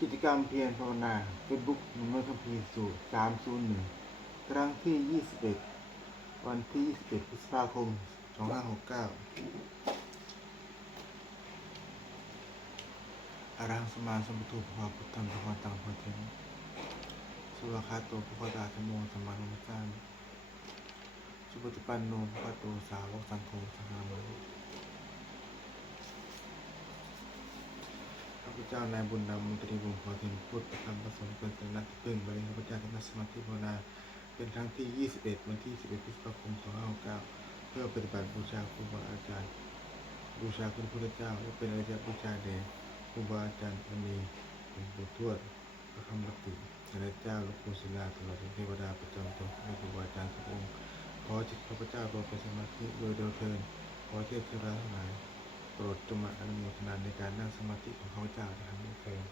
กิจกรรมเพียรภาวนา Facebook มนุษย์คัมภีร์สูตร301ครั้งที่21วันที่21พฤษภาคม2569อะระหังสัมมาสัมพุทโธภะคะวะพุทธังภะคะวันตังภะเทมิสุวากาโตภะคะวะตาธัมโมสัมมาสัมพุทธัสสะสุปฏิปันโนภะคะวะโตสาวกสังโฆสังฆามิข้าพเจ้านายบุญนำมนตรีวงศ์ขอเทียนพุทธธรรมประสงค์เป็นสรณะที่พึ่งบริหารข้าพเจ้าที่นั่งสมาธิภาวนาเป็นครั้งที่21วันที่11พฤษภาคม2569เพื่อปฏิบัติบูชาครูบาอาจารย์บูชาคุณพระพุทธเจ้าและเป็นอริยบูชาแด่ครูบาอาจารย์อันมีเป็นปู่ทวดพระคำปฏิพระเจ้าหลวงปู่ศิลาตลอดถึงเทวดาประจำตนและครูบาอาจารย์ทุกองค์ขอจิตข้าพเจ้ารวมเป็นสมาธิโดยเทินขอเทพเทวดาทั้งหลายโปรดจงมาอนุโมทนาในการนั่งสมาธิของข้าพเจ้าทั้งหมดเถิด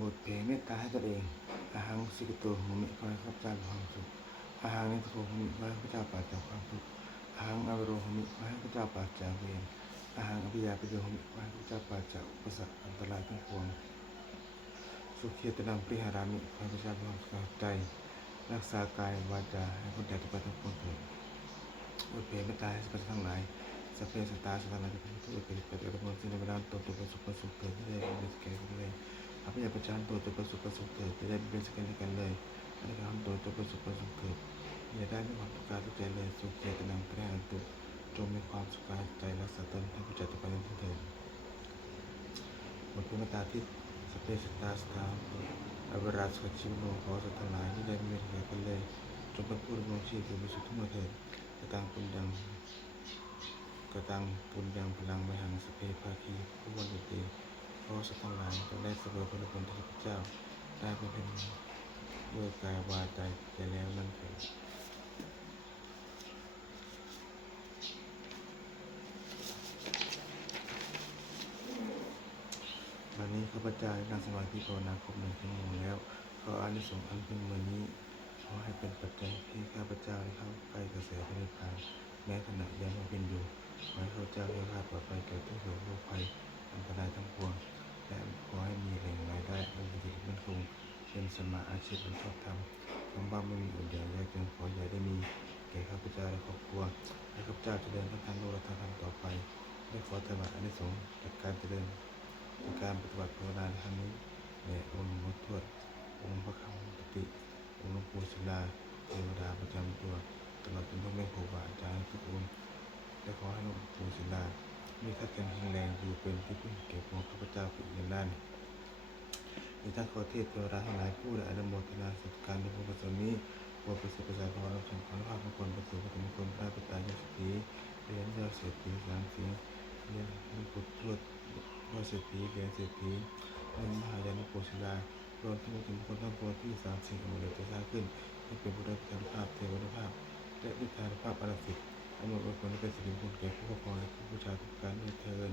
บทเพลงเมตตาให้ตนเองอาหังสิกโตโหมิขอให้ข้าพเจ้ามีความสุขอาหังนิโทโหมิขอให้ข้าพเจ้าปราศจากความทุกข์อาหังอเวโรโหมิขอให้ข้าพเจ้าปราศจากเวรอาหังอภิยาปิโยโหมิขอให้ข้าพเจ้าปราศจากอุปสรรคอันตรายทั้งปวงสุขีตนังปริหารามิขอให้ข้าพเจ้ามีความสุขใจรักษากายวาจาให้คนใดทุกประการทั้งปวงเถิดบทเพลงเมตตาให้สัพพะทั้งหลายสัพเพสัตตาสัตตานาจะเป็นผู้อุปปิปัติระมวลสิ่งในเวลาตนตัวประสบประสบเกิดที่ได้เป็นสเกลกันเลยอภิยาประชานตัวจะประสบประสบเกิดจะได้เป็นสเกลกันเลยอันนี้ก็ทำตัวจะประสบประสบเกิดอย่าได้มีความทุกข์กายทุกใจเลยสุขีตนังปริหารันตุจงมีความสุขกายใจรักษาตนให้ผู้จัดตุปันทุกเถิดบทเพลงเมตตาที่สัพเพสัตตาสัตตาอเวราสกัจฉิมโนขอสัตว์ทั้งหลายที่ได้มีเวรกันเลยจงเป็นผู้ดำรงชีพอยู่ในสุขทุกเมื่อเถิดกระตังปุญญังกระตังปุญญังพลังไมหังสเปภาคีผู้วันดุตีขอสัตว์ทั้งหลายจงได้เสวยผลบุญที่พระเจ้าได้บำเพ็ญด้วยกายวาจาใจแล้วนั่นเถิดวันนี้ข้าพเจ้าได้นั่งสมาธิภาวนาครบ1 ชั่วโมงแล้วขออานิสงส์อันเป็นวันนี้ขอให้เป็นปัจจัยที่ข้าพเจ้าได้เข้าใกล้กระแสพระนิพพานแม้ขณะยังไม่เป็นอยู่ขอให้ข้าพเจ้าได้รับปลอดภัยแก่ทุกโศกโรคภัยอันตรายทั้งปวงและขอให้มีแหล่งรายได้อันดีมั่นคงเป็นสมมาอาชีพอันชอบธรรมคำว่าไม่มีอื่นใดยากจนขออย่าได้มีแก่ข้าพเจ้าและครอบครัวและข้าพเจ้าจะเดินทางโลกและทางธรรมต่อไปและขอถวายอานิสงส์จากการเจริญการปฏิบัติภาวนาในครั้งนี้แด่องค์หลวงพ่อทวดองค์พระคำปฏิองค์หลวงปู่ศิลาเทวดาประจำตัวตลอดจนพ่อแม่ครูบาอาจารย์ทุกองค์และขอให้หลวงปู่ศิลามีทัศน์แข็งแรงอยู่เป็นที่พึ่งแก่พวกข้าพเจ้าผู้ยืนด้านในทั้งขอเทพเทวดาทั้งหลายผู้ได้อนุโมทนาสักการในพระประสงค์นี้ขอประสิทธิ์ประสาทพรรับส่งขอภาพมงคลประสูติพระมงคลพระปิตายาสถีเรียนยอดเศรษฐีสามสิงเรียนหลวงปู่ทวดยอดเศรษฐีเรียนเศรษฐีเรียนมหายานหลวงปู่ศิลารวมทั้งมงคลทั้งปวงที่สามสิ่งของเราจะสร้างขึ้นให้เป็นบุญธรรมภาพเทวภาพและวิทานภาพอรสิทธิ์อนุโมทนาเป็นสิริมงคลแก่ผู้ปกครองและผู้บูชาทุกการด้วยเทิน